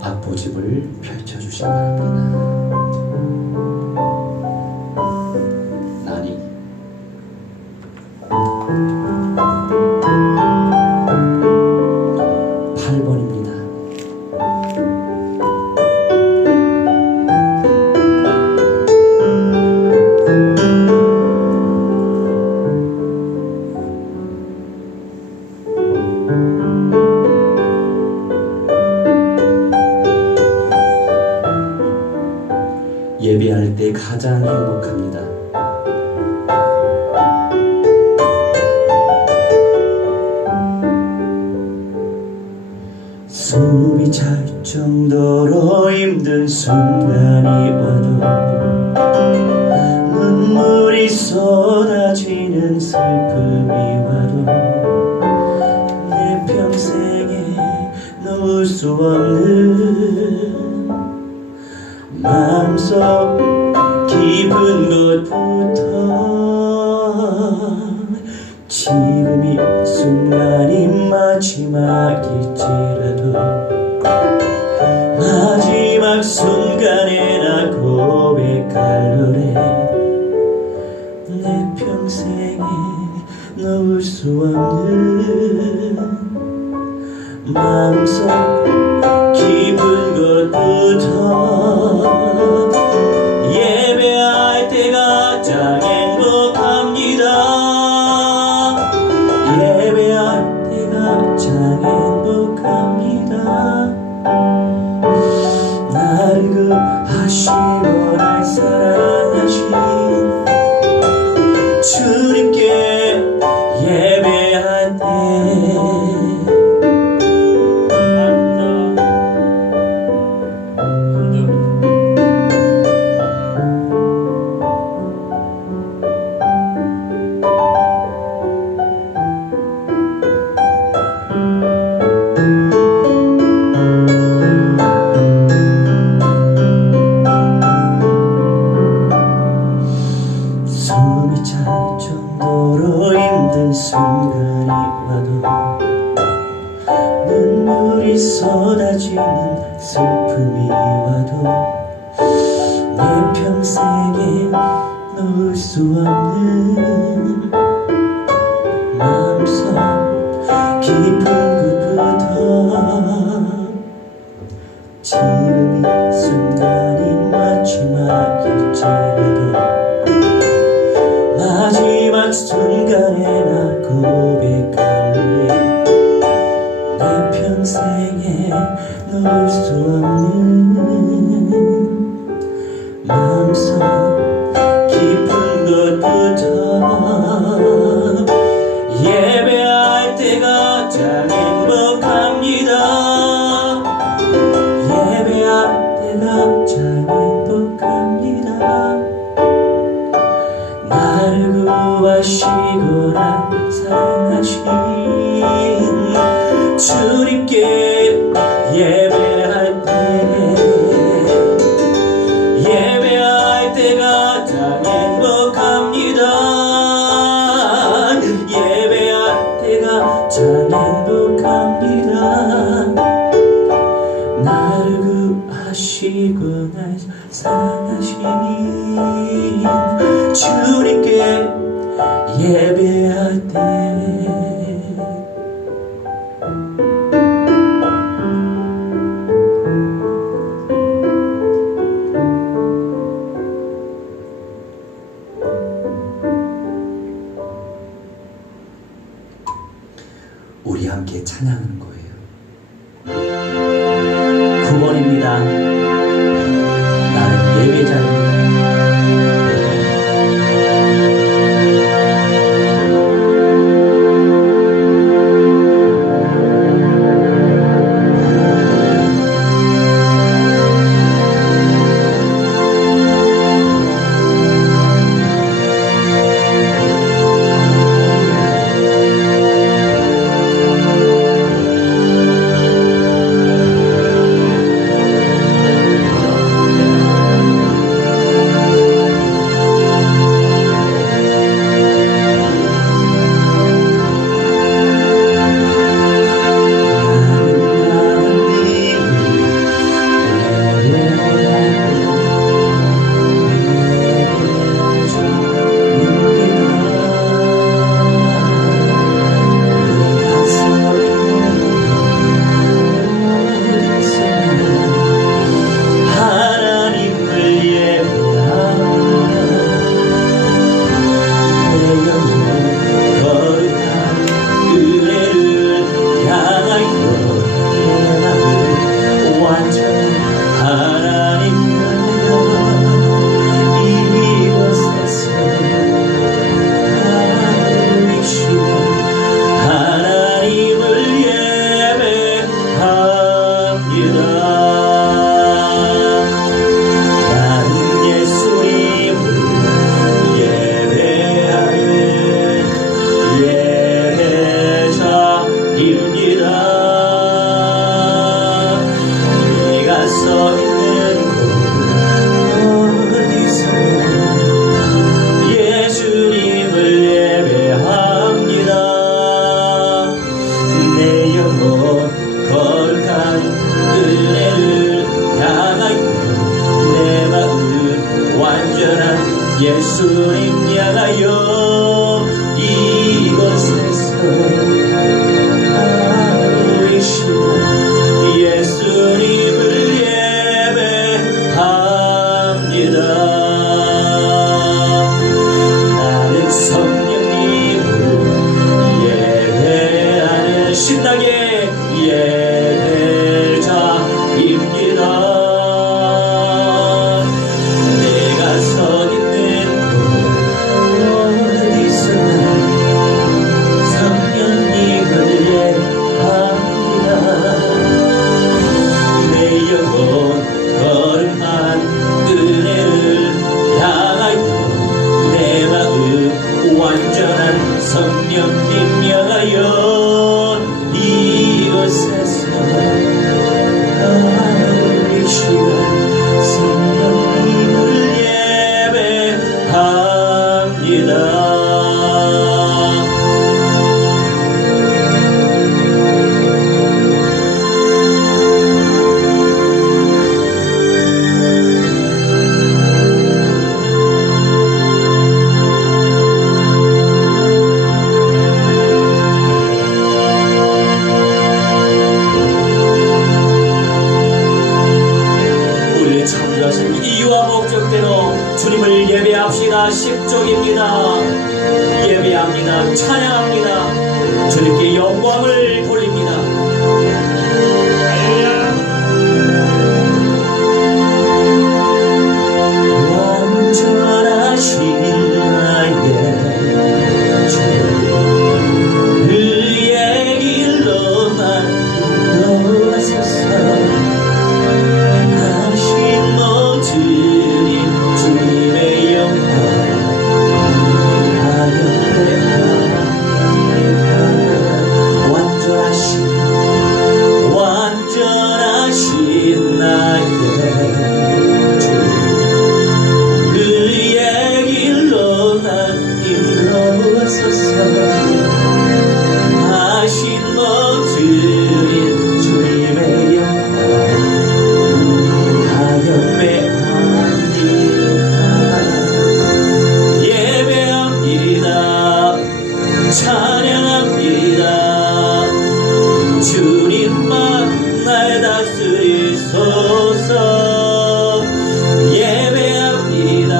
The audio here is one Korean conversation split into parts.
앞보집을 펼쳐주시기 바랍니다. 나니 8번입니다. 예배할 때 가장 행복합니다. 숨이 찰 정도로 힘든 순간이 와도 눈물이 쏟아지는 슬픔이 와도 내 평생에 놓을 수 없는 마음속 깊은 곳부터 지금 이 순간이 마지막일지라도 마지막 순간에 나 고백할 노래 내 평생에 놓을 수 없는 마음속 깊은 곳부터 예배할 때 가장 행복합니다. 예배할 때 가장 행복합니다. 나를 구하시고 날 사랑하신 주님께 예배할 때 숨이 찰 정도로 힘든 순간이 와도 눈물이 쏟아지는 슬픔이 와도 내 평생에 놓을 수 없는 마음속 깊은 곳부터 지금 이 순간이 마지막일지라도 마지막 순간에 나 고백할 노래 내 평생에 놓을 수 없는 마음속 깊은 곳부터 예배할 때 가장 행복합니다. 예배할 때 가장 행복합니다. 나를 구하시고 날 사랑하신 주님께 예배할 때 예배할 때 가장 행복합니다. 예배할 때 가장 행복합니다. 나를 구하시고 날 사랑하신 주님께 예배할 때 우리 함께 찬양하는 거예요. 9번입니다. 나는 예배자입니다. 예수님 향하여 이곳에서 보이시는 예수님을 예배합니다. 나는 성령님을 예배하는 신나게 예배자입니다. 내가 서 있는 곳 어디서나 성령님을 예배합니다. 내 영혼 거룩한 은혜를 향하여 내 마음 완전한 성령님 향하여 이곳에서 이 시간 성령님을 예배합니다. 우리를 참여하신 이유와 목적대로 주님을 예배합시다. 10쪽입니다. 예배합니다. 찬양합니다. 주님께 영광을 돌립니다. 완전하신 나의 주 그의 길로만 인도하소서. 하신 모든 일 주님의 영광 완전하신 나의 주 그의 길로 난 인도하소서. 하신 모든 일 주님의 영광 예배합니다. 찬양합니다. 주님만 날 다스리소서. 예배합니다.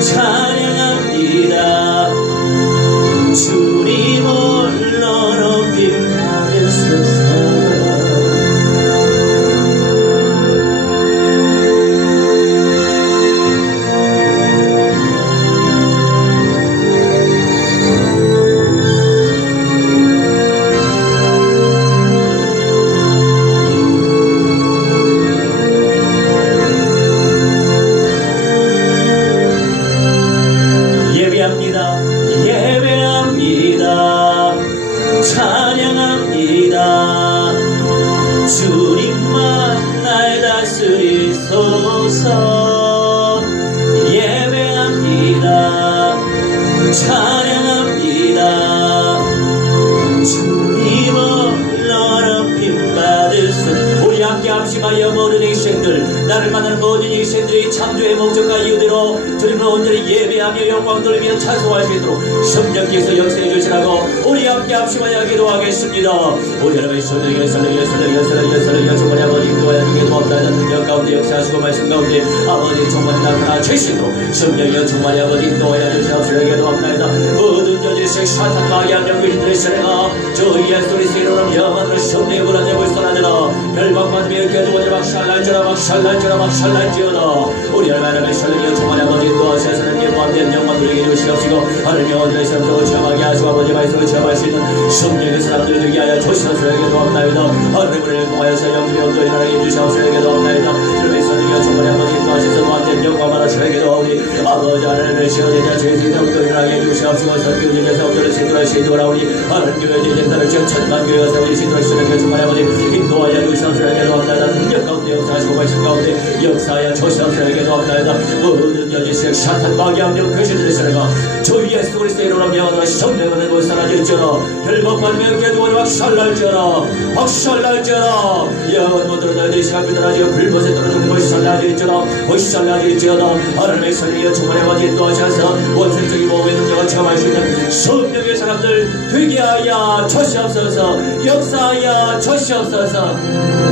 찬양합니다. 주님 홀로 높임 받으소서. 예배합니다. 찬양합니다. 주님만 날 다스리소서. 예배합니다. 찬양합니다. 주님 홀로 높임 받으소서. 우리 함께 합심하여 모든 인생들, 나를 만나는 모든 인생들이 창조의 목적과 이유대로 주님을 온전히 예배하며 영광 돌리며 찬송할 수 있도록 성령께서 역사해 주시라고 우리 함께 합심하여 기도하겠습니다. 우리 하나님의 성령의 정말 아버지 인도하여 주게 도와달라는 능력 가운데 역사하시고 말씀 가운데 아버지 정말 나타나 주시도록 성령의 정말 아버지 인도하여 주시옵소서. 도와달라는 모든 여지식 사탄 마귀한 영귀신들의 세례가 주 예수 그리스도의 이름으로 영원으로 성령의 불안에 불쌍하더라. 멸망받으며 깨주어져 막살날지어다. 우리 하나님의 성령의 정말 아버지 인도하셔서 하나님께 무한된 영광 누리게 주시옵시고 하나님의 온전히 세상적으로 체험하게 하시고 아버지 말씀을 체험할 수 있는 성령의 사람들을 되게 하여 주시옵소서. 도와달라이다. 하나님을 통하여서 영주의 온전히 하나님 주시옵소서. 도와달라이다. 주님의 성령의 정말 아버지 인도하셔서 무한된 영광 받아주시기도 하오니 아버지 하나님의 시어제자 죄수의 영들을 하게 주시옵시고 선교제자 성도를 시도할 수 있도록 하오니 하나님 교회 제자를 천만 교회가 세우니 시도할 수 있는 정말 아버지 인도하여 주시옵소서. 도와달라이다. 능력 가운데 역사하시고 말씀 가운데 역사하여 주시옵소서. 도와달라이다. 모든 여지식 사탄 마귀한 영귀신들의 세례가 주 예수 그리스도의 이름으로 명하노라. 성령은 못 사라질지어다. 혈복받으며 깨주어져 박살날지어다. 영원 못들어 너희들이 시간 비들어지고 불못에 떨어져 박살날지어다. 하나님의 성령이여 충만히 아버지 인도하셔서 원색적인 몸의 능력을 체험할 수 있는 성령의 사람들 되게 하여 주시옵소서. 역사하여 주시옵소서.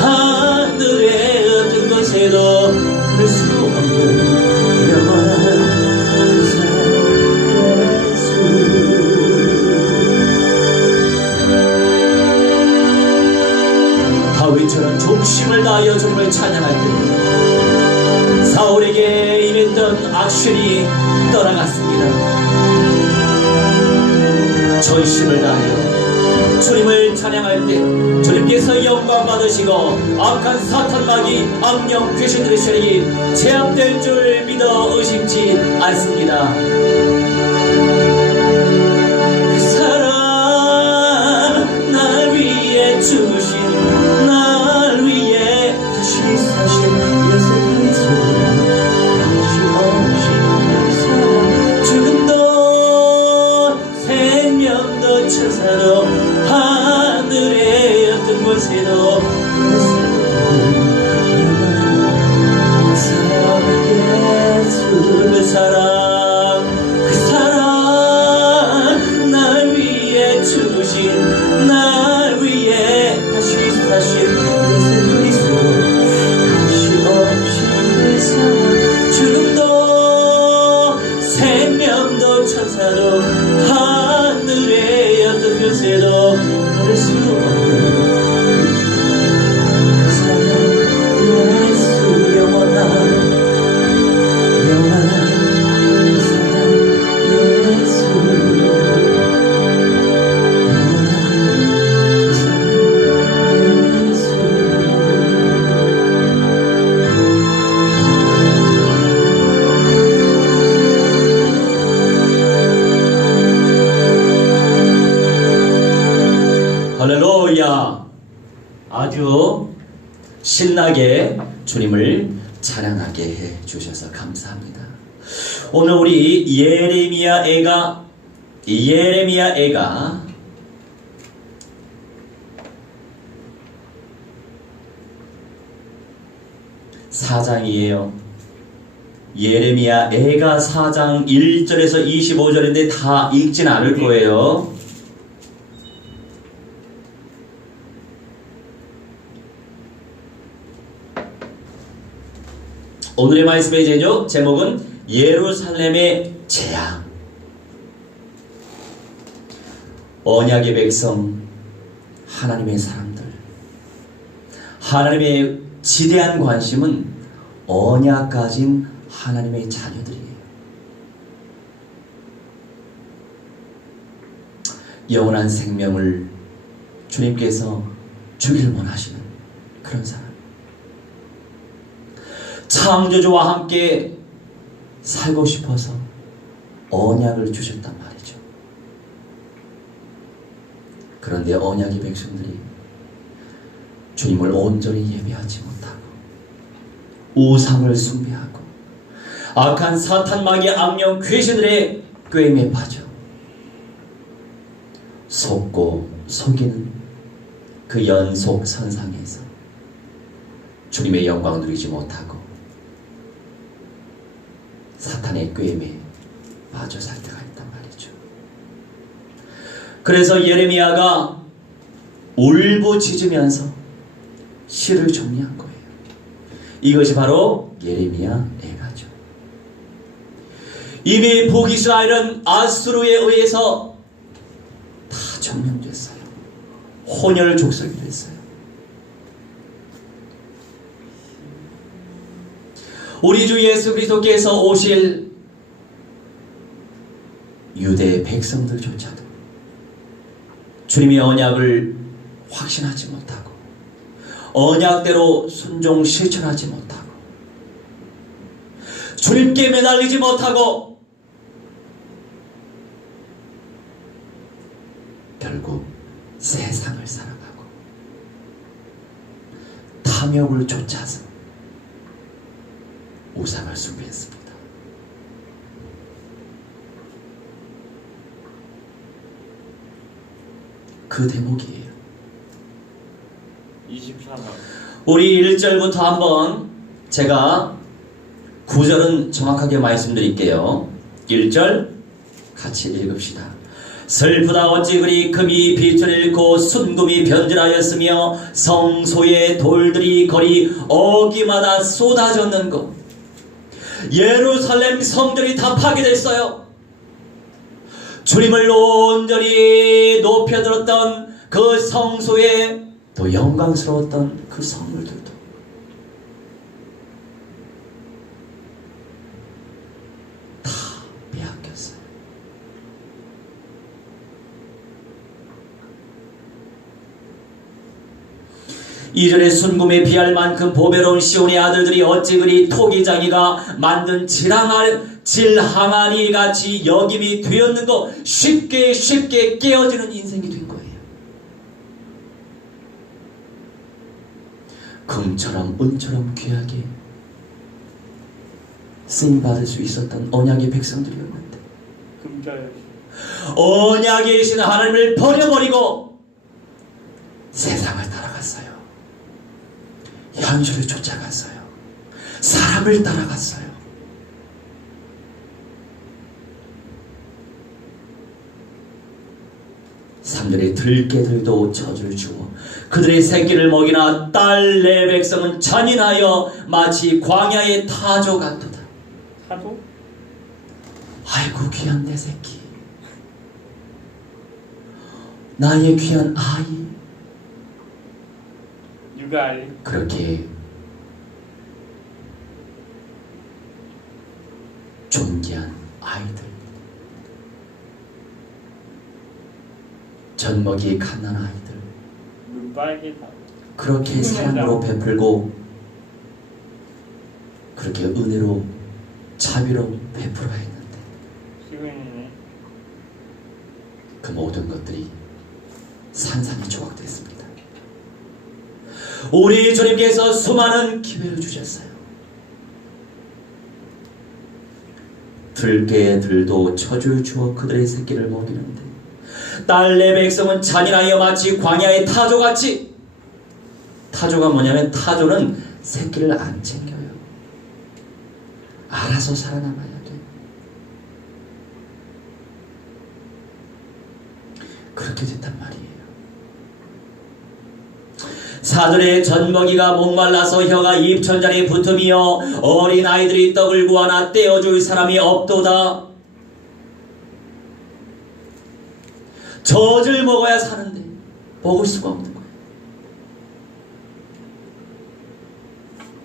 하늘의 어떤 곳에도 할 수 없는 영원한 그 사랑 예수. 다윗처럼忠심을 다하여 주님을 찬양할 때 사울에게 임했던 악신이 떠나갔습니다. 전심을 다하여 주님을 찬양할 때 주님께서 영광 받으시고 악한 사탄 마귀 악령 귀신들의 세력이 제압될 줄 믿어 의심치 않습니다. 그 사랑 날 위해 주신 날 위해 다시 사신 예수 그리스도 다시 오신 사랑 죽음도 생명도 천사도 하늘의 어떤 곳에도 그 사랑 그 사랑 날 위해 주신 날 위해 다시 사신 예수 그리스도 다시 오신 그 사랑 죽음도 생명도 천사도 하늘의 어떤 곳에도 할 수 없는 그 사랑 예수 영원한 할렐루야. 아주 신나게 주님을 찬양하게 해 주셔서 감사합니다. 오늘 우리 예레미야 애가 4장이에요. 예레미야 애가 4장 1절에서 25절인데 다 읽진 않을 거예요. 오늘의 말씀의 제목은 예루살렘의 재앙. 언약의 백성, 하나님의 사람들, 하나님의 지대한 관심은 언약 가진 하나님의 자녀들이에요. 영원한 생명을 주님께서 주기를 원하시는 그런 사람, 창조주와 함께 살고 싶어서 언약을 주셨단 말이죠. 그런데 언약의 백성들이 주님을 온전히 예배하지 못하고 우상을 숭배하고 악한 사탄 마귀 악령 귀신들의 꾀임에 빠져 속고 속이는 그 연속 선상에서 주님의 영광을 누리지 못하고 사탄의 꾀임에 빠져 살 때가 있단 말이죠. 그래서 예레미야가 울부짖으면서 시를 정리한 거예요. 이것이 바로 예레미야 애가죠. 이미 북이스라엘은 아수르에 의해서 다 점령됐어요. 혼혈 족속이 됐어요. 우리 주 예수 그리스도께서 오실 유대 백성들조차도 주님의 언약을 확신하지 못하고 언약대로 순종 실천하지 못하고 주님께 매달리지 못하고 결국 세상을 살아가고 탐욕을 쫓아서 우상을 숭배했습니다. 그 대목이에요. 24장. 우리 1절부터 한번 제가 9절은 정확하게 말씀드릴게요. 1절 같이 읽읍시다. 슬프다 어찌 그리 금이 빛을 잃고 순금이 변질하였으며 성소의 돌들이 거리 어기마다 쏟아졌는고. 예루살렘 성전이 다 파괴됐어요. 주님을 온전히 높여들었던 그 성소에 또 영광스러웠던 그 성물들도 다 빼앗겼어요. 이전에 순금에 비할 만큼 보배로운 시온의 아들들이 어찌 그리 토기장이가 만든 질항아리 같이 여김이 되었는고. 쉽게 깨어지는 인생이 된 거예요. 금처럼 은처럼 귀하게 쓰임받을 수 있었던 언약의 백성들이었는데 언약의 신 하나님을 버려버리고 세상을 따라갔어요. 현실을 쫓아갔어요. 사람을 따라갔어요. 삼들의 들깨들도 저주를 주어 그들의 새끼를 먹이나 딸 내 백성은 잔인하여 마치 광야의 타조 같도다. 타조? 아이고 귀한 내 새끼, 나의 귀한 아이. 육아이. 그렇게 존귀한 아이들, 젖먹이 갓난 아이들, 눈빨개다. 그렇게 사랑으로 베풀고 그렇게 은혜로 자비로 베풀어 했는데 시간이네. 그 모든 것들이 산산이 조각됐습니다. 우리 주님께서 수많은 기회를 주셨어요. 들깨들도 저주를 주어 그들의 새끼를 먹이는데 딸 내 백성은 잔인하여 마치 광야의 타조같이. 타조가 뭐냐면 타조는 새끼를 안 챙겨요. 알아서 살아남아야 돼. 그렇게 됐단 말이에요. 사들의 젖먹이가 목말라서 혀가 입천장에 붙으며 어린아이들이 떡을 구하나 떼어줄 사람이 없도다. 젖을 먹어야 사는데 먹을 수가 없는 거예요.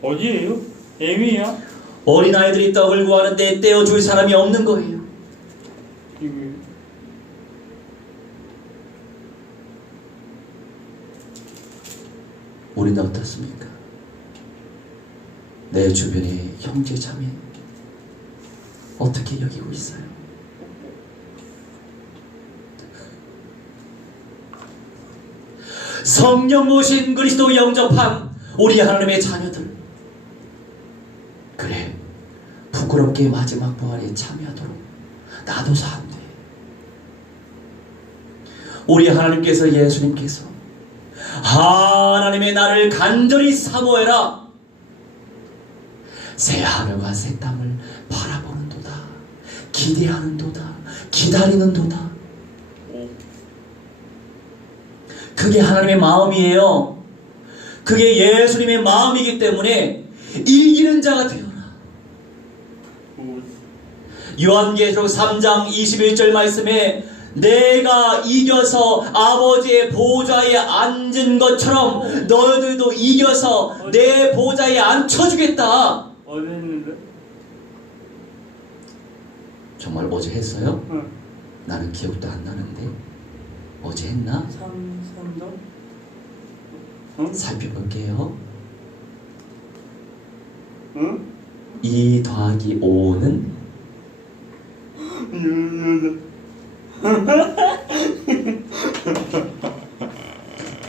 어디에요? 애미야? 어린아이들이 떡을 구하는데 떼어줄 사람이 없는 거예요. 이거 우리는 어떻습니까? 내 주변의 형제 자매 어떻게 여기고 있어요? 성령 모신 그리스도 영접한 우리 하나님의 자녀들, 그래 부끄럽게 마지막 부활에 참여하도록 놔둬서 안 돼. 우리 하나님께서, 예수님께서 하나님의 나를 간절히 사모해라. 새 하늘과 새 땅을 바라보는도다, 기대하는도다, 기다리는도다. 그게 하나님의 마음이에요. 그게 예수님의 마음이기 때문에 이기는 자가 되어라. 요한계시록 3장 21절 말씀에 내가 이겨서 아버지의 보좌에 앉은 것처럼 너희들도 이겨서 내 보좌에 앉혀주겠다. 어디 했는데? 정말 어제 했어요? 응. 나는 기억도 안 나는데 어제 했나? 3점? 응? 살펴볼게요. 응? 2 더하기 5는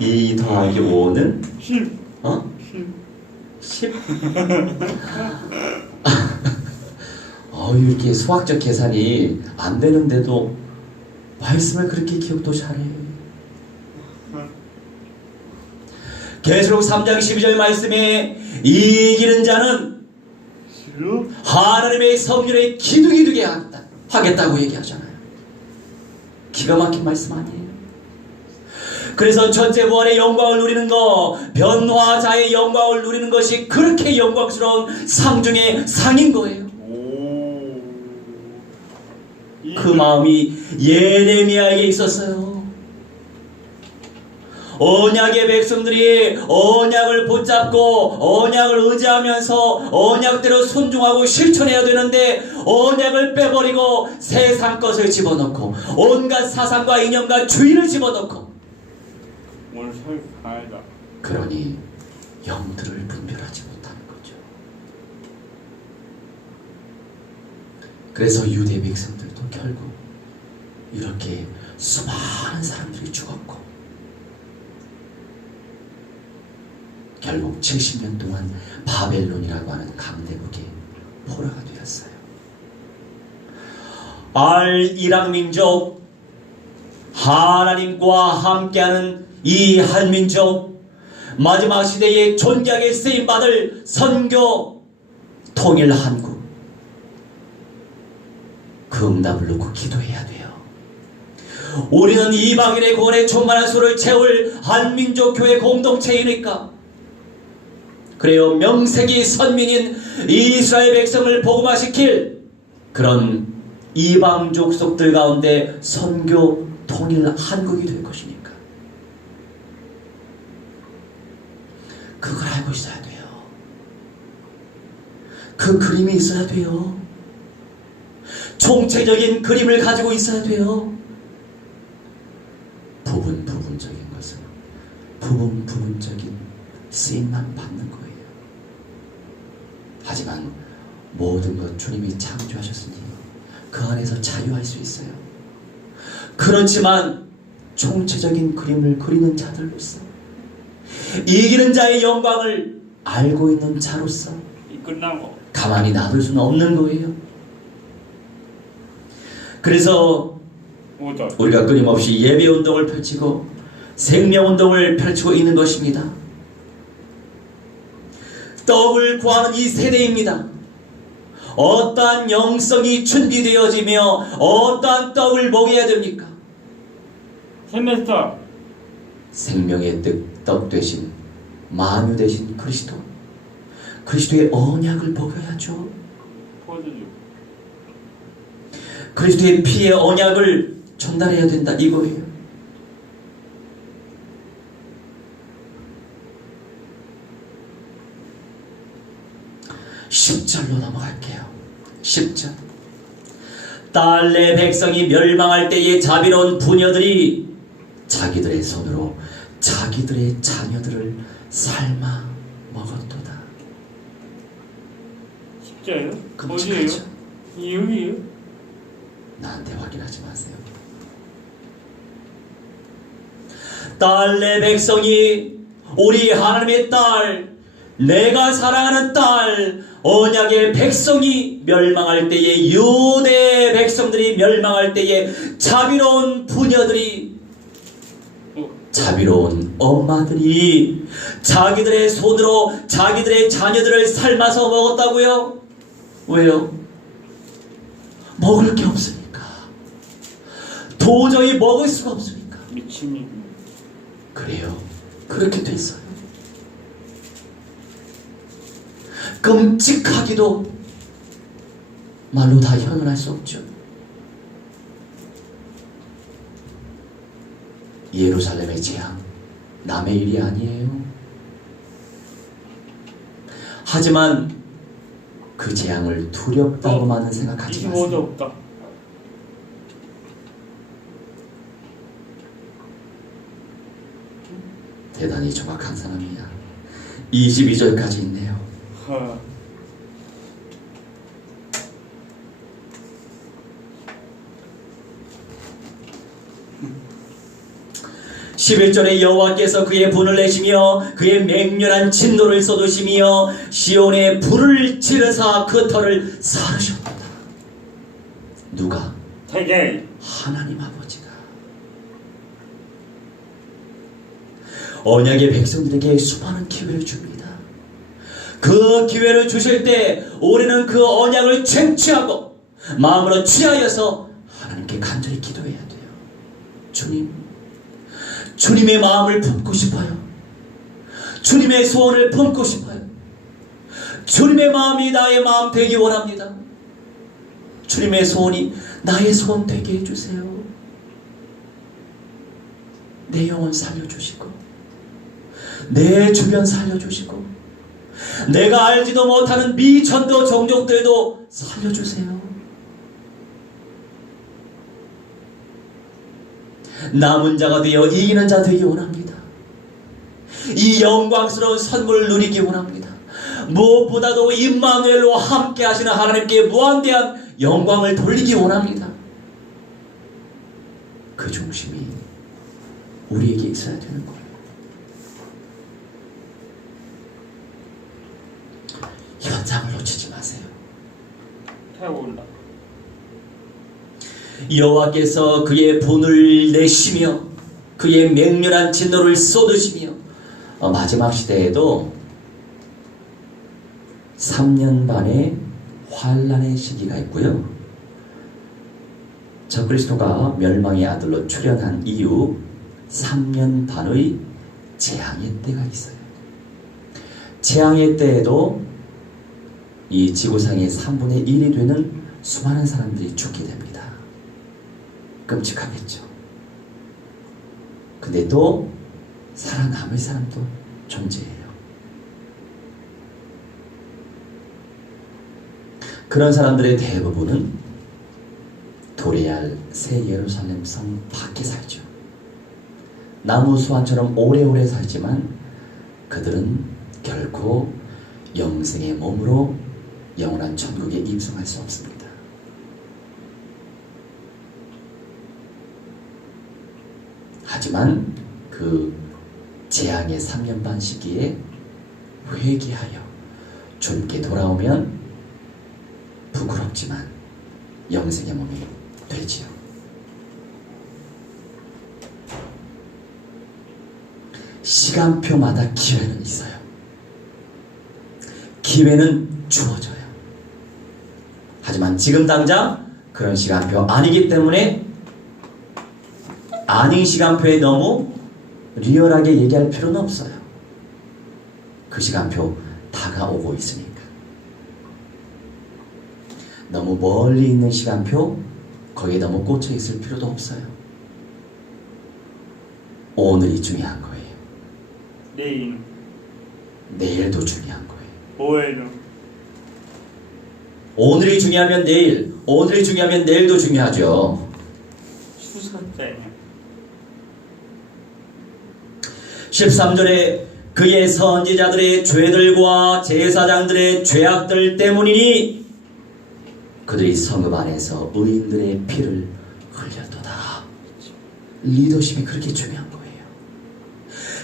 2 더하기 5는 10. 어? 10. 10? 이렇게 수학적 계산이 안 되는데도 말씀을 그렇게 기억도 잘해. 계시록 3장 12절 말씀에 이기는 자는 하나님의 성전에 기둥이 되게 하겠다고 얘기하잖아요. 기가 막힌 말씀 아니에요? 그래서 전체 부활의 영광을 누리는 거, 변화자의 영광을 누리는 것이 그렇게 영광스러운 상 중에 상인 거예요. 그 마음이 예레미야에게 있었어요. 언약의 백성들이 언약을 붙잡고 언약을 의지하면서 언약대로 순종하고 실천해야 되는데 언약을 빼버리고 세상 것을 집어넣고 온갖 사상과 이념과 주의를 집어넣고, 오늘 설 강하다. 그러니 영들을 분별하지 못하는 거죠. 그래서 유대 백성들도 결국 이렇게 수많은 사람들이 죽었고 결국 70년 동안 바벨론이라고 하는 강대국의 포로가 되었어요. 이랑 민족, 하나님과 함께하는 이 한 민족, 마지막 시대에 존귀하게 쓰임받을 선교 통일 한국, 그 응답을 놓고 기도해야 돼요. 우리는 이방인의 구원에 충만한 수를 채울 한민족교회 공동체이니까, 그래요, 명색이 선민인 이스라엘 백성을 복음화시킬 그런 이방 족속들 가운데 선교 통일 한국이 될 것이니까 그걸 알고 있어야 돼요. 그 그림이 있어야 돼요. 총체적인 그림을 가지고 있어야 돼요. 부분적인 것은 부분적인 쓰임만 받는 거예요. 하지만 모든 것 주님이 창조하셨으니 그 안에서 자유할 수 있어요. 그렇지만 총체적인 그림을 그리는 자들로서, 이기는 자의 영광을 알고 있는 자로서 끝나고 가만히 놔둘 수는 없는 거예요. 그래서 우리가 끊임없이 예배운동을 펼치고 생명운동을 펼치고 있는 것입니다. 떡을 구하는 이 세대입니다. 어떠한 영성이 준비되어지며 어떠한 떡을 먹여야 됩니까? 세메스터 생명의 떡 되신, 만유 되신 그리스도의 언약을 먹여야죠. 포도주 그리스도의 피의 언약을 전달해야 된다, 이거예요. (10절로) 넘어갈게요. 10절. 딸 내 백성이 멸망할 때에 자비로운 부녀들이 자기들의 손으로 자기들의 자녀들을 삶아 먹었도다. 십자예요? 끔찍하죠. 어디예요? 여기예요? 나한테 확인하지 마세요. 딸 내 백성이, 우리 하나님의 딸, 내가 사랑하는 딸, 언약의 백성이 멸망할 때에, 유대 백성들이 멸망할 때에 자비로운 부녀들이, 자비로운 엄마들이 자기들의 손으로 자기들의 자녀들을 삶아서 먹었다고요? 왜요? 먹을 게 없으니까. 도저히 먹을 수가 없으니까. 미친이. 그래요. 그렇게 됐어요. 끔찍하기도 말로 다 현현할 수 없죠. 예루살렘의 재앙, 남의 일이 아니에요. 하지만 그 재앙을 두렵다고만은 생각하지 마세요. 25도 없다. 대단히 정확한 사람이야. 22절까지 있네요. 11절에 여호와께서 그의 분을 내시며 그의 맹렬한 진노를 쏟으시며 시온에 불을 지르사 그 터를 사르셨다. 누가? 세계 하나님 아버지가 언약의 백성들에게 수많은 기회를 줍니다. 그 기회를 주실 때 우리는 그 언약을 쟁취하고 마음으로 취하여서 하나님께 간절히 기도해야 돼요. 주님, 주님의 마음을 품고 싶어요. 주님의 소원을 품고 싶어요. 주님의 마음이 나의 마음 되기 원합니다. 주님의 소원이 나의 소원 되게 해주세요. 내 영혼 살려주시고, 내 주변 살려주시고, 내가 알지도 못하는 미천도 종족들도 살려주세요. 남은 자가 되어 이기는 자 되기 원합니다. 이 영광스러운 선물을 누리기 원합니다. 무엇보다도 임마누엘로 함께 하시는 하나님께 무한대한 영광을 돌리기 원합니다. 그 중심이 우리에게 있어야 되는 거예요. 현장을 놓치지 마세요. 타올라. 여호와께서 그의 분을 내시며 그의 맹렬한 진노를 쏟으시며 마지막 시대에도 3년 반의 환란의 시기가 있고요. 적그리스도가 멸망의 아들로 출현한 이후 3년 반의 재앙의 때가 있어요. 재앙의 때에도 이 지구상의 3분의 1이 되는 수많은 사람들이 죽게 됩니다. 끔찍하겠죠. 근데 또 살아남을 사람도 존재해요. 그런 사람들의 대부분은 도래할 새 예루살렘 성 밖에 살죠. 나무 수완처럼 오래오래 살지만 그들은 결코 영생의 몸으로 영원한 천국에 입성할 수 없습니다. 하지만 그 재앙의 3년 반 시기에 회개하여 주님께 돌아오면 부끄럽지만 영생의 몸이 되지요. 시간표마다 기회는 있어요. 기회는 주어져요. 하지만 지금 당장 그런 시간표 아니기 때문에 아닌 시간표에 너무 리얼하게 얘기할 필요는 없어요. 그 시간표 다가오고 있으니까. 너무 멀리 있는 시간표 거기에 너무 꽂혀 있을 필요도 없어요. 오늘이 중요한 거예요. 내일. 내일도 중요한 거예요. 오해는. 오늘이 중요하면 내일, 오늘이 중요하면 내일도 중요하죠. 추석 때. 13절에 그의 선지자들의 죄들과 제사장들의 죄악들 때문이니 그들이 성읍 안에서 의인들의 피를 흘렸도다. 리더십이 그렇게 중요한 거예요.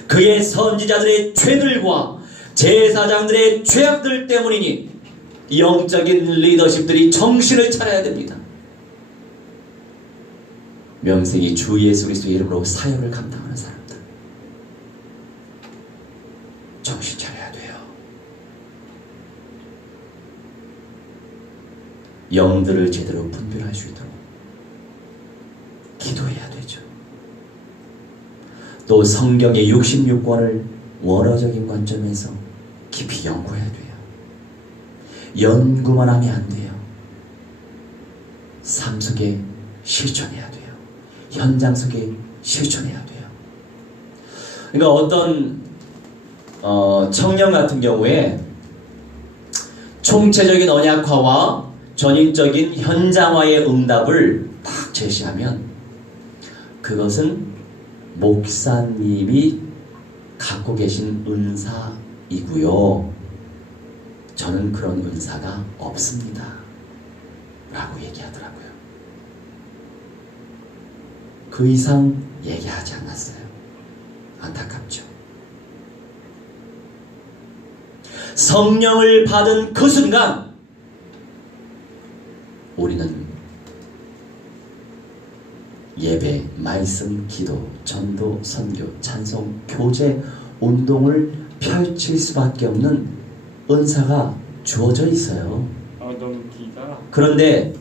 그의 선지자들의 죄들과 제사장들의 죄악들 때문이니 영적인 리더십들이 정신을 차려야 됩니다. 명색이 주 예수 그리스도의 이름으로 사역을 감당하는 사람들 정신 차려야 돼요. 영들을 제대로 분별할 수 있도록 기도해야 되죠. 또 성경의 66권을 원어적인 관점에서 깊이 연구해야 돼요. 연구만 하면 안 돼요. 삶 속에 실천해야 돼요. 현장 속에 실천해야 돼요. 그러니까 어떤 청년 같은 경우에 총체적인 언약화와 전인적인 현장화의 응답을 딱 제시하면 그것은 목사님이 갖고 계신 은사이고요. 저는 그런 은사가 없습니다. 라고 얘기하더라고요. 그 이상 얘기하지 않았어요. 안타깝죠. 성령을 받은 그 순간 우리는 예배, 말씀, 기도, 전도, 선교, 찬송, 교제, 운동을 펼칠 수밖에 없는 은사가 주어져 있어요. 너무 기다. 그런데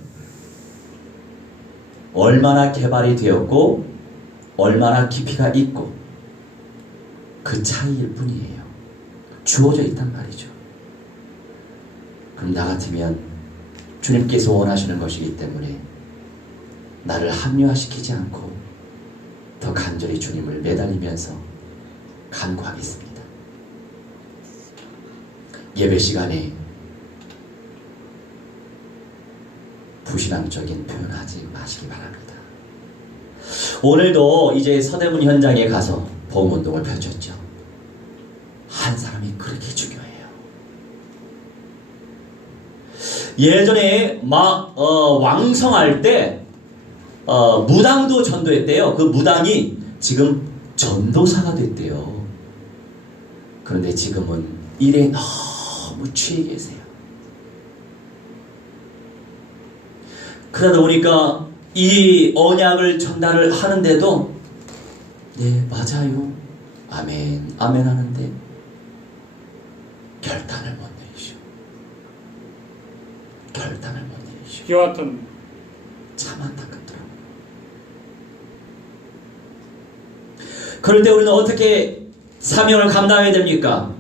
얼마나 개발이 되었고 얼마나 깊이가 있고 그 차이일 뿐이에요. 주어져 있단 말이죠. 그럼 나 같으면 주님께서 원하시는 것이기 때문에 나를 합리화시키지 않고 더 간절히 주님을 매달리면서 간구하겠습니다. 예배 시간에 부신앙적인 표현하지 마시기 바랍니다. 오늘도 이제 서대문 현장에 가서 복음운동을 펼쳤죠. 한 사람이 그렇게 중요해요. 예전에 막 왕성할 때 무당도 전도했대요. 그 무당이 지금 전도사가 됐대요. 그런데 지금은 일에 너무 취해 계세요. 그러다 보니까 이 언약을 전달을 하는데도 네 맞아요 아멘 아멘 하는데 결단을 못 내리시오. 결단을 못 내리시오. 기와던 참 안타깝더라고요. 그럴 때 우리는 어떻게 사명을 감당해야 됩니까?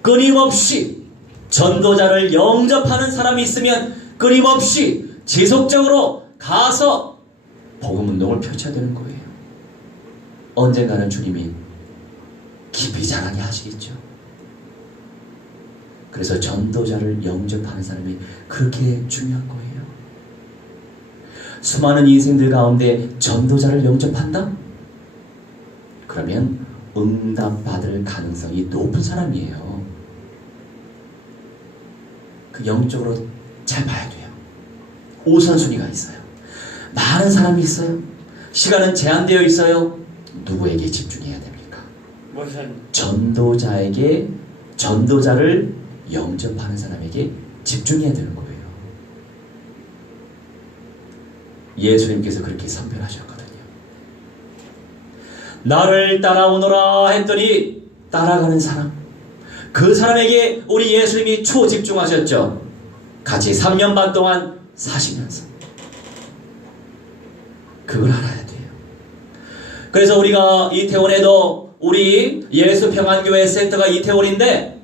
끊임없이 전도자를 영접하는 사람이 있으면 끊임없이 지속적으로 가서 복음운동을 펼쳐야 되는 거예요. 언젠가는 주님이 깊이 자라게 하시겠죠. 그래서 전도자를 영접하는 사람이 그렇게 중요한 거예요. 수많은 인생들 가운데 전도자를 영접한다? 그러면 응답받을 가능성이 높은 사람이에요. 그 영적으로 잘 봐야 돼요. 우선순위가 있어요. 많은 사람이 있어요. 시간은 제한되어 있어요. 누구에게 집중해야 됩니까? 전도자를 영접하는 사람에게 집중해야 되는 거예요. 예수님께서 그렇게 선별하셨거든요. 나를 따라오너라 했더니 따라가는 사람, 그 사람에게 우리 예수님이 초집중하셨죠. 같이 3년 반 동안 사시면서 그걸 알아야 돼요. 그래서 우리가 이태원에도 우리 예수평안교회 센터가 이태원인데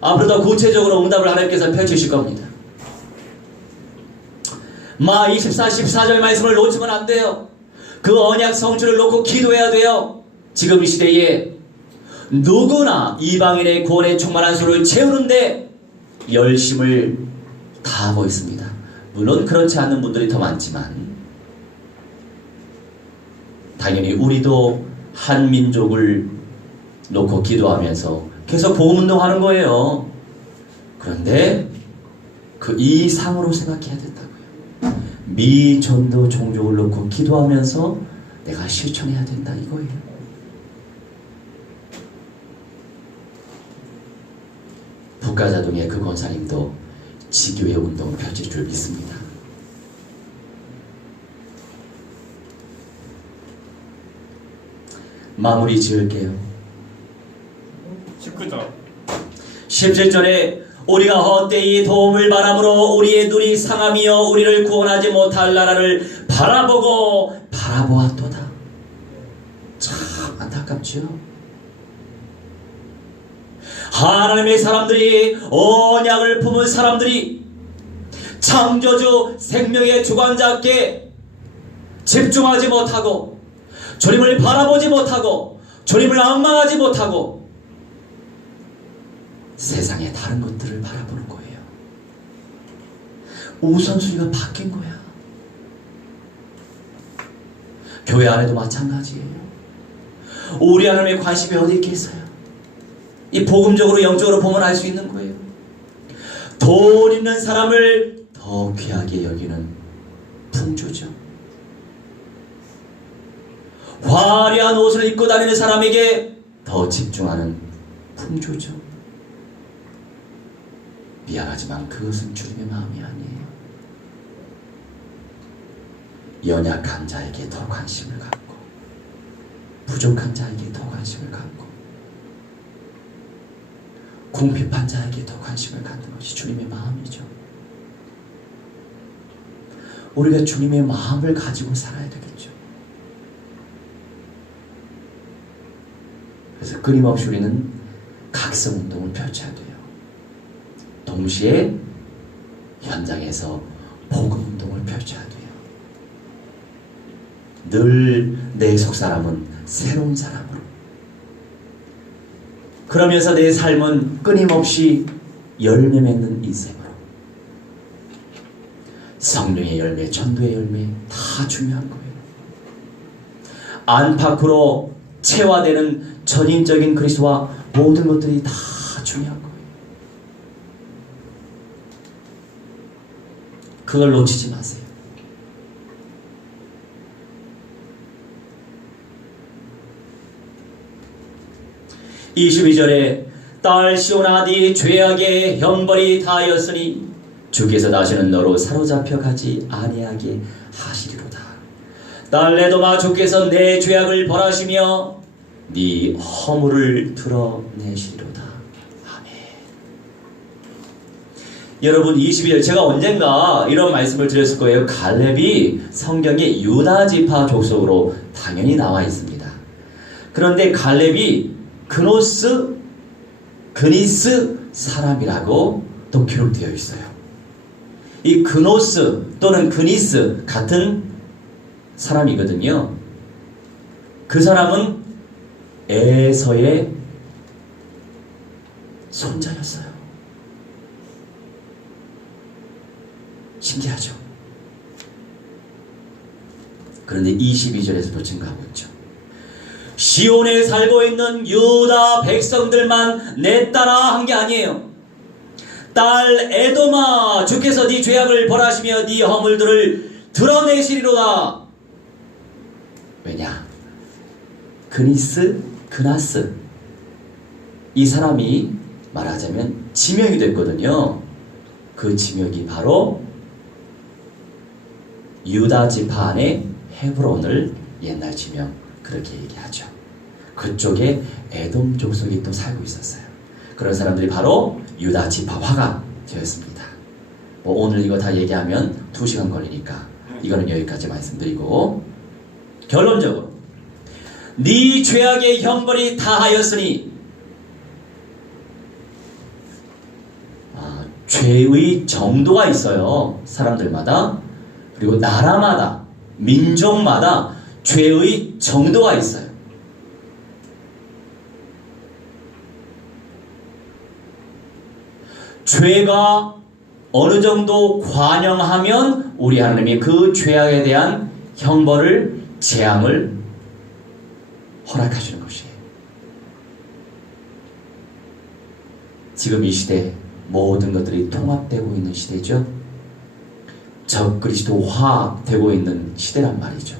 앞으로 더 구체적으로 응답을 하나님께서 펼치실 겁니다. 마 24, 14절 말씀을 놓치면 안 돼요. 그 언약 성취를 놓고 기도해야 돼요. 지금 이 시대에 누구나 이방인의 구원에 충만한 소를 채우는데 열심을 다하고 있습니다. 물론 그렇지 않는 분들이 더 많지만 당연히 우리도 한 민족을 놓고 기도하면서 계속 복음운동하는 거예요. 그런데 그 이상으로 생각해야 된다고요. 미전도 종족을 놓고 기도하면서 내가 실천해야 된다 이거예요. 북가자동의 그 권사님도 지교회 운동을 펼칠 줄 믿습니다. 마무리 지을게요. 19절 17절에 우리가 헛되이 도움을 바람으로 우리의 눈이 상함이여 우리를 구원하지 못할 나라를 바라보았도다. 참 안타깝죠. 하나님의 사람들이, 언약을 품은 사람들이 창조주 생명의 주관자께 집중하지 못하고 주님을 바라보지 못하고 주님을 앙망하지 못하고 세상의 다른 것들을 바라보는 거예요. 우선순위가 바뀐 거야. 교회 안에도 마찬가지예요. 우리 하나님의 관심이 어디 있겠어요? 이 복음적으로 영적으로 보면 알 수 있는 거예요. 돈 있는 사람을 더 귀하게 여기는 풍조죠. 화려한 옷을 입고 다니는 사람에게 더 집중하는 풍조죠. 미안하지만 그것은 주님의 마음이 아니에요. 연약한 자에게 더 관심을 갖고 부족한 자에게 더 관심을 갖고 궁핍한 자에게 더 관심을 갖는 것이 주님의 마음이죠. 우리가 주님의 마음을 가지고 살아야 되겠죠. 그래서 끊임없이 우리는 각성운동을 펼쳐야 돼요. 동시에 현장에서 복음운동을 펼쳐야 돼요. 늘 내 속사람은 새로운 사람으로, 그러면서 내 삶은 끊임없이 열매 맺는 인생으로, 성령의 열매, 전도의 열매 다 중요한 거예요. 안팎으로 체화되는 전인적인 그리스도와 모든 것들이 다 중요한 거예요. 그걸 놓치지 마세요. (22절에) 딸 시온아, 네 죄악의 형벌이 다하였으니 주께서 다시는 너로 사로잡혀 가지 아니하게 하시리로다. 딸 에도마, 주께서 내 죄악을 벌하시며 네 허물을 드러내시리로다. 아멘. 여러분, 22절, 제가 언젠가 이런 말씀을 드렸을 거예요. 갈렙이 성경에 유다 지파 족속으로 당연히 나와 있습니다. 그런데 갈렙이 그니스 사람이라고 또 기록되어 있어요. 이 그노스 또는 그니스 같은 사람이거든요. 그 사람은 에서의 손자였어요. 신기하죠? 그런데 22절에서도 증가하고 있죠. 시온에 살고 있는 유다 백성들만 내 따라 한 게 아니에요. 딸 에도마, 주께서 네 죄악을 벌하시며 네 허물들을 드러내시리로다. 왜냐? 그나스, 이 사람이 말하자면 지명이 됐거든요. 그 지명이 바로 유다 지파 안에 헤브론을 옛날 지명, 그렇게 얘기하죠. 그쪽에 에돔 족속이 또 살고 있었어요. 그런 사람들이 바로 유다 지파화가 되었습니다. 뭐 오늘 이거 다 얘기하면 2시간 걸리니까 이거는 여기까지 말씀드리고, 결론적으로 네 죄악의 형벌이 다하였으니, 죄의 정도가 있어요. 사람들마다, 그리고 나라마다, 민족마다 죄의 정도가 있어요. 죄가 어느 정도 관영하면 우리 하나님이 그 죄악에 대한 형벌을, 재앙을 허락하시는 것이에요. 지금 이 시대 모든 것들이 통합되고 있는 시대죠. 적그리스도화 되고 있는 시대란 말이죠.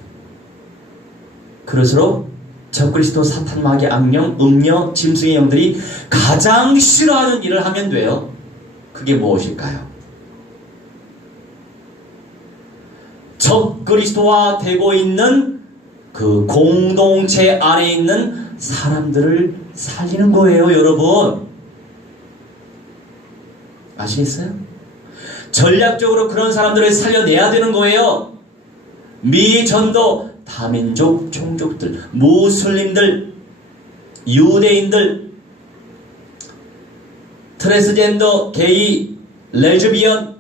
그럴수록 적그리스도, 사탄, 마귀, 악령, 음녀, 짐승의 영들이 가장 싫어하는 일을 하면 돼요. 그게 무엇일까요? 적그리스도화 되고 있는 그 공동체 안에 있는 사람들을 살리는 거예요, 여러분. 아시겠어요? 전략적으로 그런 사람들을 살려내야 되는 거예요. 미전도, 다민족, 종족들, 무슬림들, 유대인들, 트랜스젠더, 게이, 레즈비언,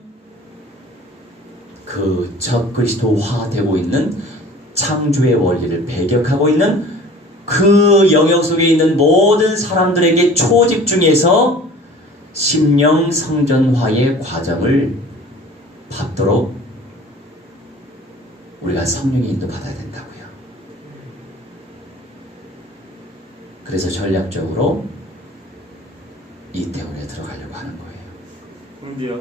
그 적그리스도화 되고 있는 창조의 원리를 배격하고 있는 그 영역 속에 있는 모든 사람들에게 초집중해서 심령 성전화의 과정을 밟도록 우리가 성령의 인도 받아야 된다고요. 그래서 전략적으로 이태원에 들어가려고 하는 거예요. 그런데요?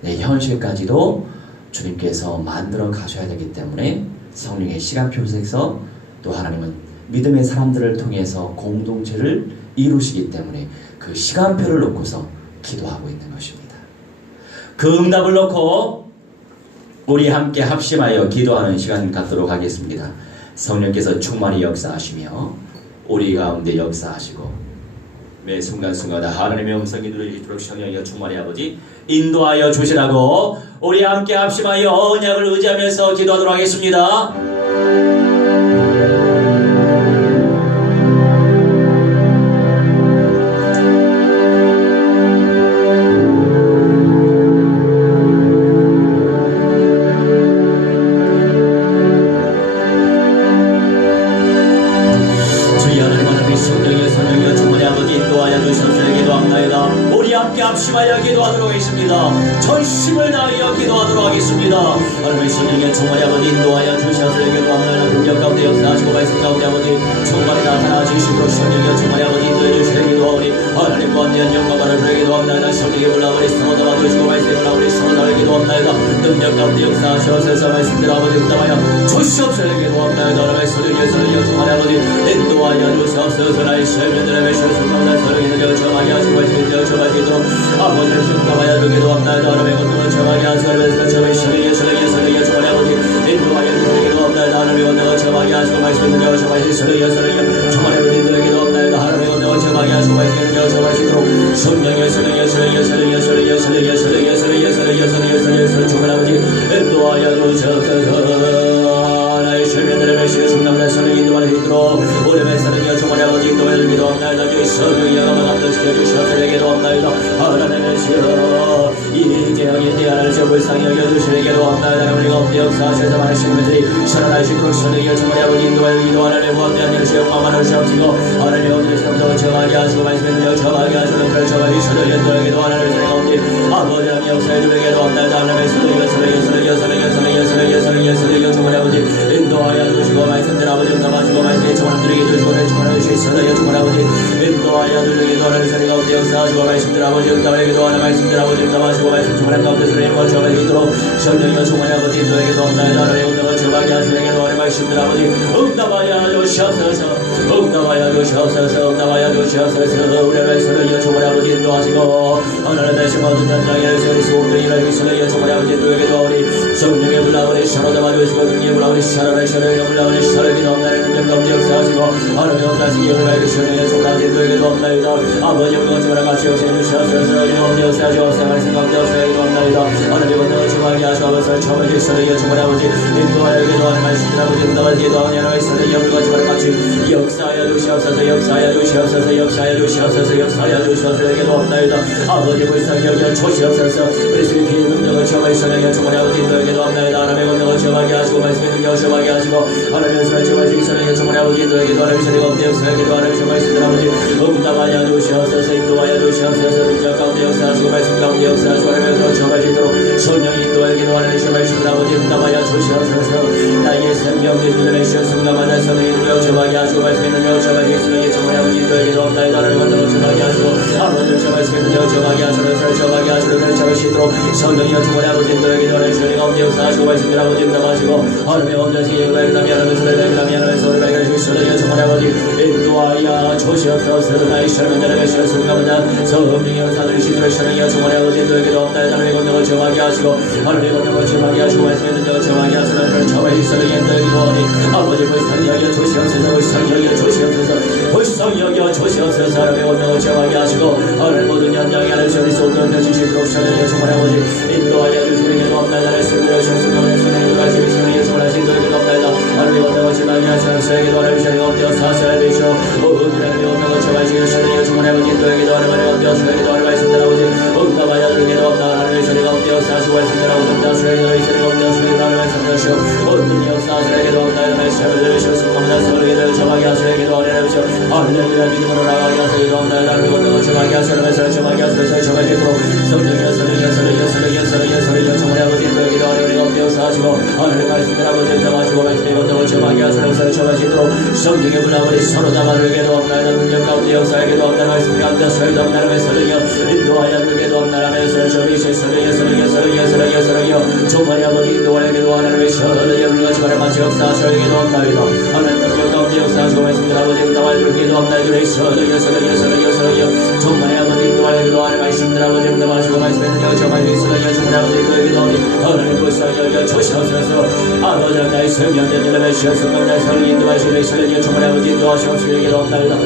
네, 현실까지도 주님께서 만들어 가셔야 되기 때문에 성령의 시간표에서, 또 하나님은 믿음의 사람들을 통해서 공동체를 이루시기 때문에 그 시간표를 놓고서 기도하고 있는 것입니다. 그 응답을 놓고 우리 함께 합심하여 기도하는 시간 갖도록 하겠습니다. 성령께서 충만히 역사하시며 우리 가운데 역사하시고 매 순간순간 하나님의 음성이 들리도록 성령이여 충만히 아버지 인도하여 주시라고 우리 함께 합심하여 언약을 의지하면서 기도하도록 하겠습니다. 기도합나이다. 우리 함께 합심하여 기도하도록 하겠습니다. 전심을 다하여 기도하도록 하겠습니다. 하나님의 성령의 충만히 아버지 인도하여 주셔서 기도합나이다. 능력 가운데 역사하시고 말씀 가운데 아버지 충만히 나타나주시도록 성령의 충만히 아버지 인도해 주시되 기도하오니 하나님 권대한 영광을 그래 기도합나이다. 성령의 올라오니 성을 담아주시고 말씀을 올라오니 성을 담아 기도합나이다. 능력 가운데 역사하셔서 말씀들 아버지 응답하여 주시옵소서 기도합나이다. 하나님의 성령의 충만히 아버지 인도하여 주시옵소서. 나의 삶들의 매셔서 성령이 되어져가게 하시고 말씀이 되어져가게 하도록 아버지를 기도하여 기도합나이다. 하나님의 권능을 정하게 하시고 저의 성령의 충만히 아버지 인도하여 기도합나이다. 하나님의 권능을 정하게 하시고 말씀이 되어져가게 성령의 충만히 아버지 인도하여 기도합나이다. 하나님의 권능을 정하게 하시고 말씀이 되어져가시도록 성령의 충만히 아버지 인도하여 주셔서 나의 삶들의 매시가 충만한 성령이 인도하여 주도록 오랜만에 성령의 충만히 아버지 인도하여 기도합나이다. 주의 성령이 야가만 감동시켜 주셔서 기도합나이다. 하나님의 시여 이 재앙의 대안을 불쌍히 여겨주시되 기도합나이다. 우리가 없대 역사하셔서 많은 시민들이 살아나시도록 성령의 충만히 아버지 인도하여 기도하나님의 무한대한 일시 영광만을 주옵시고 하나님의 오늘의 성령을 정하게 하시고 말씀을 정하게 하시고 그를 정하게 성령의 인도하여 기도하나님의 성령 없대 아버지 하나님 역사에 주게 기도합나이다. 하나님의 성령의 충만히 아버지 인도하여 주시고 말씀들 아버지 응답하시고 말씀에 정말 드리게 주시고 정말 주시 성령의 충만히 아버지 인도하여 주시기 기도하는 성령 없대 역사하시고 말씀들 아버지 응답하여 기도하는 말씀들 아버지 응답하시고 말씀 충만한 가운데 소리를 거쳐가게 있도록 성령의 충만히 아버지 인도하여 기도합나이다. 하나님의 응답을 정하게 하시고 기도하는 말씀들 아버지 응답하여 주시옵소서. 응답하여 주시옵소서. 응답하여 주시옵소서. 우리의 성령의 충만히 아버지 인도하시고 하나님의 모든 현장에 소금의 일하기 성령의 충만히 아버지 인도하여 기도하오니 성령의 불나오니 샤로 담아주시고 능력의 불나오니 샤라의 성령의 불나오니 샤라의 기도합나이다. 능력 가운데 역사하시고 하나님의 원하신 영을 알기 성령의 충만히 인도하여 기도합나이다. 아버지 영광을 주마라 같이 역사해 주시옵소서. 하나님의 가운데 역사하시고 말씀 가운데 역사해 기도합나이다. 하나님의 원하는 충만히 하시고 아버지 처음에 성령의 충만히 아버지 인도하여 기도하는 말씀들 아버지 응답을 기도하오니 하나님의 성령의 영광을 주마라 같이 역사하여 주시옵소서. 역사하여 주시옵소서. 역사하여 주시옵소서. 역사하여 주시옵소서. 기도합나이다. 아버지 불쌍히 여겨 주시옵소서. 우리 주의 피의 능력을 처음에 성령의 충만히 아버지 인도하여 기도합나이다. 하나님의 권능을 처음하게 하시고 말씀의 능력을 처음하게 하시고 하나님의 성령을 처음하시기 성령의 충만히 아버지 인도하여 기도하는 성령 가운데 역사하여 기도하는 성령의 말씀들 아버지 응답하여 주시옵소서. 인도하여 주시옵소서. 능력 가운데 역사하시고 말씀 가운데 역사하시고 하나님의 성령을 처음하시도록 성령이 인도하여 기도하는 성령의 말씀들 아버지 응답하여 주시옵소서. 나의 생명의 눈을 순간마다 성령의 능력을 처음하게 하시고 말씀의 능력을 처음하시기 성령의 충만히 아버지 인도하여 기도합나이다. 하나님의 권능을 처음하게 하시고 아버지의 말씀의 능력을 처음하게 하시고 성령을 처음하게 하시고 그를 처음하시도록 성령이 충만히 아버지 인도하여 기도하는 성령 가운데 역사하시고 말씀들 아버지 응답하시고 하나님의 원자식 영광의 기담이 하나님의 소리를 기담이 하나님의 소리를 발견하시고 성령이 충만히 아버지 인도하여 주시옵소서. 나의 삶의 하나님의 시간 순간마다 성령의 역사들이 시도를 성령이 충만히 아버지 인도하여 기도합나이다. 하나님의 권능을 정하게 하시고 하나님의 권능을 정하게 하시고 말씀의 능력을 정하게 하시고 그를 처음하시기 성령이 인도하여 기도하니 아버지 불쌍히 여겨 주시옵소서. 불쌍히 여겨 주시옵소서. 불쌍히 여겨 주시옵소서. 하나님의 권능을 정하게 하시고 하나님 모든 현장에 하나님 소리에서 온전히 주시도록 성령이 충만히 아버지 인도하여 주시기 기도합나이다. 하나님의 소리를 성령의 소리를 가지고 성령의 충만히 하신 인도하여 기도합나이다. 하나님의 권능을 정하게 하시고 성령의 기도하는 성령의 엄되어 사사를 되시오. 하나님의 권능을 정하시고 성령의 충만히 아버지 인도하여 기도하는 하나님의 엄되어 성령의 기도하는 말씀들 아버지 응답하여 주시기 기도합니다. 하나님의 소리가 엄되어 사시고 말씀들 아버지 응답 성령의 소리가 엄되어 소리가 하나님의 말씀하시오. 어떤 역사하시고 기도합니다. 말씀을 들으시고 순간마다 성령의 기도를 정하게 하시고 기도하는 하나님이시오. 할렐루야 믿음으로 나가게 하시고 기도합니다. 하나님의 권능을 정하게 하시고 말씀을 정하게 하시고 정하시도록 성령의 정말 아버지 인도하여 기도하는 우리가 엄되어 사시고 하나님의 말씀들 아버지 응답하시고 말씀의 권능을 정하게 하시고 말씀을 정하시도록 성령의 불나오니 서로 담아주게 기도합니다. 능력 가운데 역사에 기도합니다. 말씀 가운데 서리도 나라의 성령이여 인도하여 주게 기도합니다. 나라의 성령이여 성령이여 정말 아버지 인도하여 기도하는 하나님의 성령이여 우리가 지금 마치 역사하셔야 기도합니다. 하나님 능력 가운데 역사하시고 말씀들 아버지 응답하여 주게 기도합니다. 주의 성령이여 정말 아버지 인도하여 기도하는 말씀들 아버지 응답하시고 말씀의 능력을 정하여 성령이여 정말 아버지 인도하여 기도하니 하나님 불쌍히 여겨 주시옵소서. 아버지 나의 성령된 여러분의 시험승만 나의 성령 인도하시고 성령이여 정말 아버지 인도하시옵소서. 기도합니다.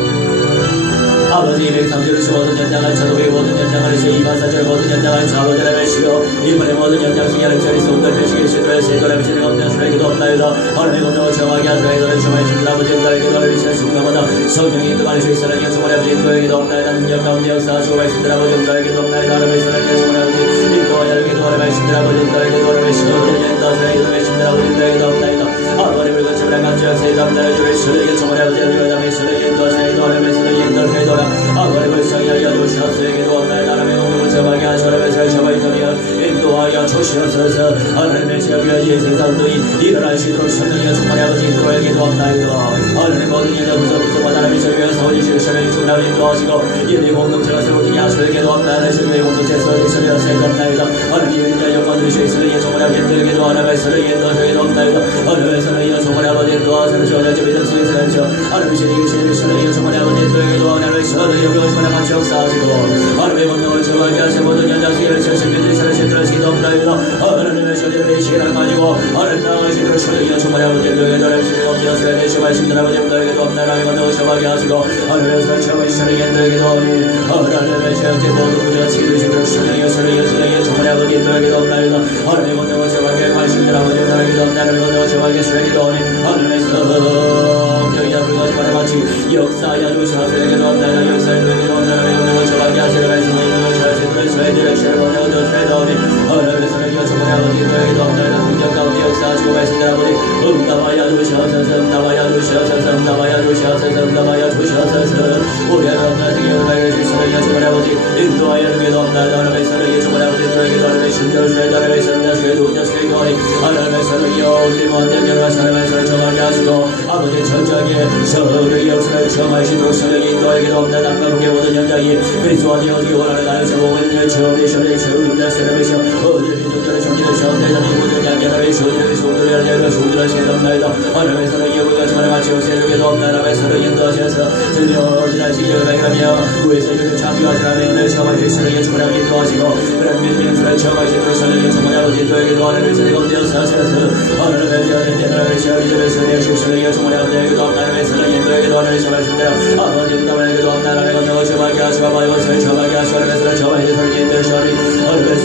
아버지 230일 모든 연장을 차도의 모든 연장을 이시 2만사절 모든 연장을 자버전에 매시고 이번에 모든 연장 중에 하나님 자리 손들 펼치기를 시도해 세도를 미치는 없는 수레 기도합나이다. 하나님의 권능을 정하게 하시고 기도를 정하시는 아버지 인도의 기도를 미치는 순간마다 성령이 인도하는 수 있으는 영성을 아버지 인도의 기도합나이다. 능력 가운데 역사하시고 말씀들 아버지 인도의 기도합나이다. 하나님의 선을 영성을 아버지 인도하여 기도하는 말씀들 아버지 인도의 기도를 매시고 인도하시는 기도 말씀들 아버지 인도의 기도합나이다. 아버지를 거치면 간절한 세담나의 주의 선을 영성을 아버지 인도의 담의 선을 인도하시는 기도하는 말씀을 인도를 기도하라. 아버지 불쌍히 하여 주시옵소서. 기도합나이다. 하나님의 공동을 정하게 하시고 하나님의 살 잡아있으며 인도하여 주시옵소서. 하나님의 지역의 세상들이 일어날 수 있도록 성령이여 충만히 아버지 인도하여 기도합나이다. 하나님 모든 일들 구석구석마다 하나님의 지역의 사원이시고 성령이 충만히 인도하시고 이의 공동체가 새롭게 하시고 기도합나이다. 성령의 공동체 새롭게 세워납나이다. 하나님의 일자 영광들이 성령이여 충만히 아버지 인도하여 하나님의 성령이 인도하여 기도합나이다. 하나님의 성령이여 충만히 아버지 인도하여 성령이여 주비던 수행사하시오. 하나님의 신이 성령이여 충만히 아버지 인도하여 기도하여 하나님의 성령이여 충만히 같이 역사하시고 하나님의 권능을 정하게 하시고 모든 연장수기를 전신민들이 살아시도록 기도합나이다. 하나님의 신의 시간을 가지고 하나님 나아가시도록 성령이여 충만히 아버지 인도하여 하나님의 신이 없되어서 내시 말씀들 아버지 인도하여 기도합나이다. 하나님의 권능을 정하게 하시고 하나님의 성령이여 성령이 인도하여 기도하니 하나님의 신의 모든 문제가 치료되시도록 성령이여 충만히 아버지 인도하여 기도합나이다. 하나님의 권능을 정하게 말씀들 아버지 인도하여 기도합나이다. 하나님의 권능을 정하게 수행해 기도하니 하나님의 성령이 아버지 같이 역사하여 주시옵소서. 기도합나이다. 역사하여 기도합나이다. 하나님의 권능을 정하게 하시는 말씀을 인도하여 주시옵소서. 수행되는 시를 권능을 주시옵소서. 하나님의 성령이여 충만히 아버지 인도하여 기도합나이다. 공격 가운데 역사하시고 말씀들 아버지 응답하여 주시옵소서. 응답하여 주시옵소서. 응답하여 주시옵소서. 응답하여 주시옵소서. 우리 하나님 나에게 은혜를 주시옵소서. 충만히 아버지 인도하여 기도합나이다. 하나님의 성령이여 충만히 아버지 인도하여 기도하니 하나님의 신들을 수행하여 하나님의 성령이여 수행하니 하나님의 성령이여 우리 모든 열과 하나님의 성령을 정하게 하시고 아버지 전장에 성령의 역사를 정하시도록 성령이 인도하여 기도합나이다. 남가국의 모든 현장이 그리스도와 되어지기 원하는 나의 제목을 처음에 시험에 세우는데 세례를 시험 어디를 기존전에 정기를 시험 대전이 모든 양계를 시험을 송들을 하려고 송들을 시험합나이다. 하나님의 성령이 우리가 정말 같이 역사를 기도합나이다. 하나님의 성령이 인도하셔서 들려 지나시기 연락하며 구에서 이를 창조하시는 하나님의 처음에 성령이 충만히 인도하시고 그런 민민수를 처음하시도록 성령이 충만히 아버지 인도하여 기도하는 세례가 되어서 하셔서 하나님의 하나님의 시험이 되면 성령이 충만히 아버지 기도합나이다. 하나님의 성령이 인도하여 기도하는 시험을 신대요 아버지 응답하여 기도합나이다. 하나님의 권능을 처음하게 하시고 아버지 원수를 처음하게 하시고 하나님의 성령을 처음하게 성령이 인도하시니 하나님의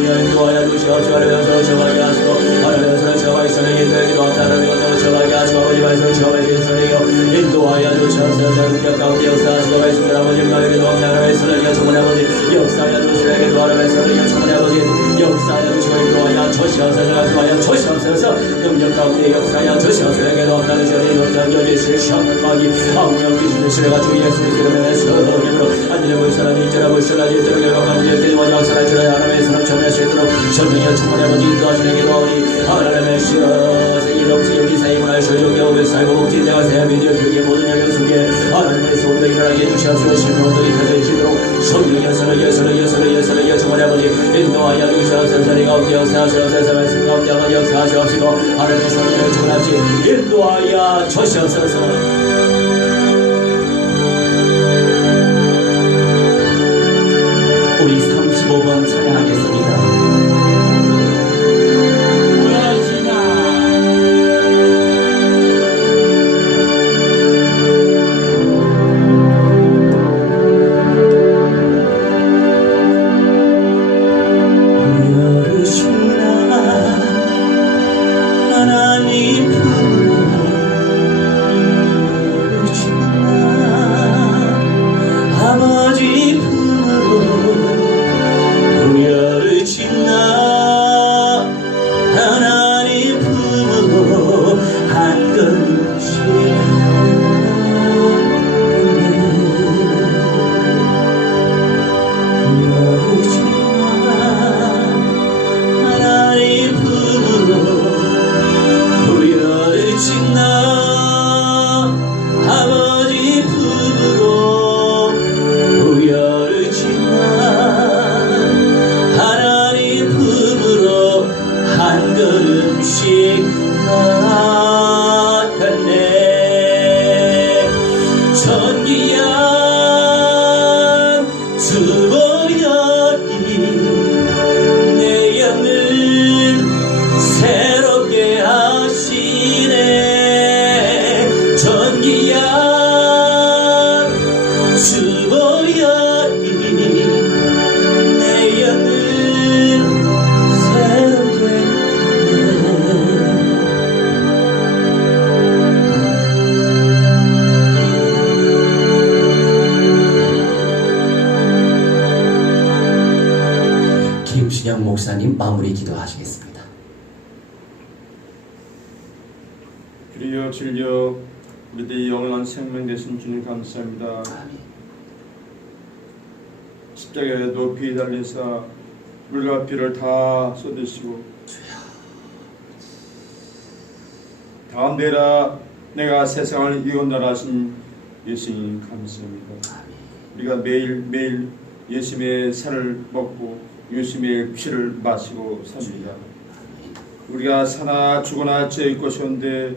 성령이 인도하여 주시옵소서. 하나님의 성령을 처음하게 하시고 하나님의 성령을 처음하게 성령이 인도하여 기도합나이다. 하나님의 권능을 처음하게 하시고 아버지 말씀을 처음하게 성령이여 인도하여 주시옵소서. 능력 가운데 역사하시고 말씀들 아버지 응답하여 기도합나이다. 하나님의 성령이여 충만히 아버지 역사하여 주시옵소서. 하나님의 성령이여 충만히 아버지 역사하여 주시고 인도하여 주시옵소서. 하여 주시옵소서. 능력 가운데 역사하여 주시옵소서. 기도합나이다. 저희 농장교지 실시하는 마귀 악령 귀신의 시대가 주 예수 그리스도의 성령으로 안일의 사람이 있잖아 물살라지 있잖아 결과만 이제 마지막 사람 지나야 하나님의 사람 전할 수 있도록 성령이여 충만히 아버지 인도하시는 기도하오니 하나님의 시여서 이동시 여기 사임을 하시오 용기하고 살고 복지 내가 세미디어 교육의 모든 영역 속에 하나님의 소리가 일어나게 해주시옵소서. 신명들이 펴져지도록 성령이여 충만히 아버지 인도하여 주시옵소서. 자리 가운데 역사하시옵소서. 말씀 가운데 아버지 역사하시옵시고 하나님의 성령을 충만하지 인도하여 주시옵소서. 우리 35번 찬양하겠습니다. 목사님 마무리 기도하시겠습니다. 주여 즐겨 우리들의 영원한 생명 되신 주님 감사합니다. 아멘. 십자가에 높이 달리사 물과 피를 다 쏟으시고 다음대라 내가 세상을 이긴다라 하신 예수님 감사합니다. 우리가 매일매일 예수님의 살을 먹고 예수님의 피를 마시고 삽니다. 우리가 사나 죽거나 죄의 것이온데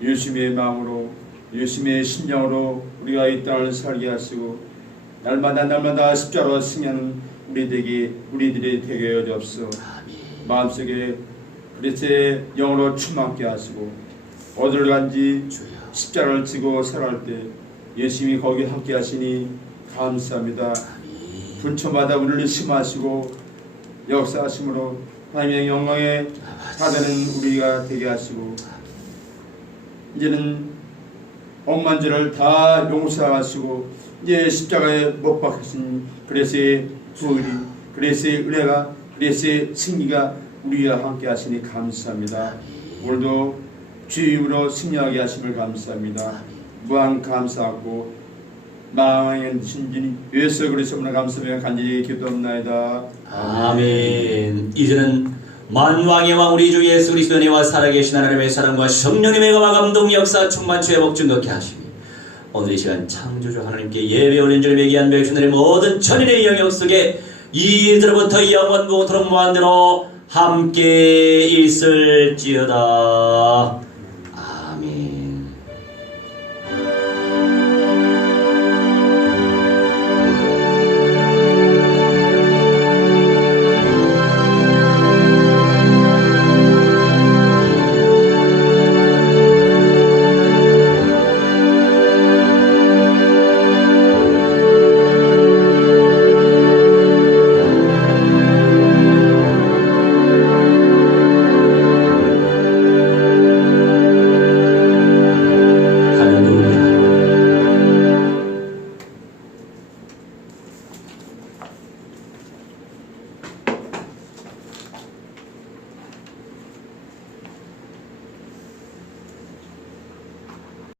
예수님의 마음으로 예수님의 심령으로 우리가 이 땅을 살게 하시고 날마다 십자가로 승리하는 우리들이 되게 하여 주옵소서. 마음속에 그리스도의 영으로 충만케 하시고 어디를 간지 십자가를 지고 살아갈 때 예수님이 거기 함께 하시니 감사합니다. 분초마다 우리를 심하시고 역사하심으로 하나님의 영광에 다되는 우리가 되게 하시고 이제는 억만 죄를 다 용서하시고 이제 십자가에 못 박히신 그리스도의 부활이 그리스도의 은혜가 그리스도의 승리가 우리와 함께 하시니 감사합니다. 오늘도 주의 이름으로 승리하게 하심을 감사합니다. 무한 감사하고 마음에 드신 주님 예수 그리스도로 감사하며 간절히 기도합나이다. 아멘. 이제는 만왕의 왕 우리 주 예수 그리스도의 은혜와 살아계신 하나님의 사랑과 성령님의 감화 감동 역사 충만치 회복 증거케 하시니 오늘 이 시간 창조주 하나님께 예배 올린 주님의 귀한 백성들의 모든 천일의 영역 속에 이제로부터 영원부토록 무한대로 함께 있을지어다.